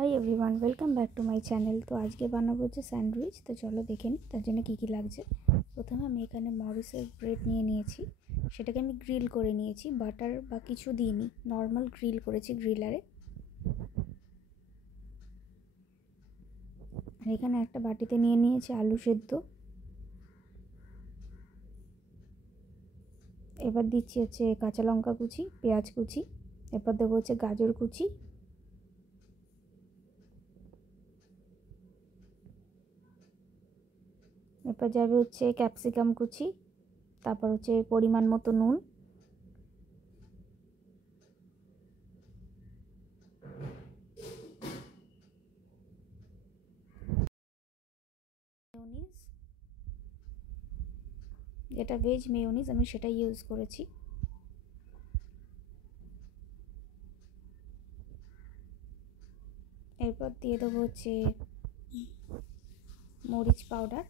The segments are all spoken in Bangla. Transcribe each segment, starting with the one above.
Hi everyone, welcome back to my channel. তো আজকে বানাবো হচ্ছে স্যান্ডউইচ। তো চলো দেখে নিই তার জন্য কী কী লাগছে। প্রথমে আমি এখানে মরিসের ব্রেড নিয়ে নিয়েছি, সেটাকে আমি গ্রিল করে নিয়েছি, বাটার বা কিছু দিইনি, নর্মাল গ্রিল করেছি গ্রিলারে। আর এখানে একটা বাটিতে নিয়ে নিয়েছি আলু সেদ্ধ। এবার দিচ্ছি হচ্ছে কাঁচা লঙ্কা কুচি, পেঁয়াজ কুচি, এরপর দেবো হচ্ছে গাজর কুচি, এরপর যাবে হচ্ছে ক্যাপসিকাম কুচি, তারপর হচ্ছে পরিমাণ মতো নুন, মেয়োনিজ, যেটা ভেজ মেয়োনিজ আমি সেটাই ইউজ করেছি। এরপর দিয়ে দেবো হচ্ছে মরিচ পাউডার,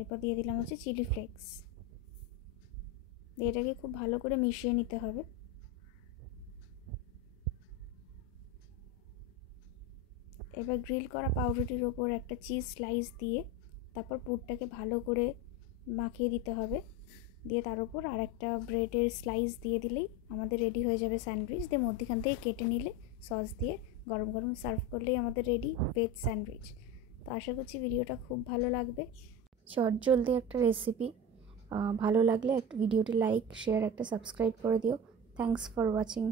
এরপর দিয়ে দিলাম হচ্ছে চিলি ফ্লেক্স। এটাকে খুব ভালো করে মিশিয়ে নিতে হবে। এবার গ্রিল করা পাউরুটির ওপর একটা চিজ স্লাইস দিয়ে তারপর পুরটাকে ভালো করে মাখিয়ে দিতে হবে। দিয়ে তার উপর আর একটা ব্রেডের স্লাইস দিয়ে দিলেই আমাদের রেডি হয়ে যাবে স্যান্ডউইচ। দিয়ে মধ্যখান থেকে কেটে নিলে সস দিয়ে গরম গরম সার্ভ করলেই আমাদের রেডি ভেজ স্যান্ডউইচ। তো আশা করছি ভিডিওটা খুব ভালো লাগবে, চটজলদি একটা রেসিপি। ভালো লাগলে একটা ভিডিওটি লাইক, শেয়ার, একটা সাবস্ক্রাইব করে দিও। Thanks for watching.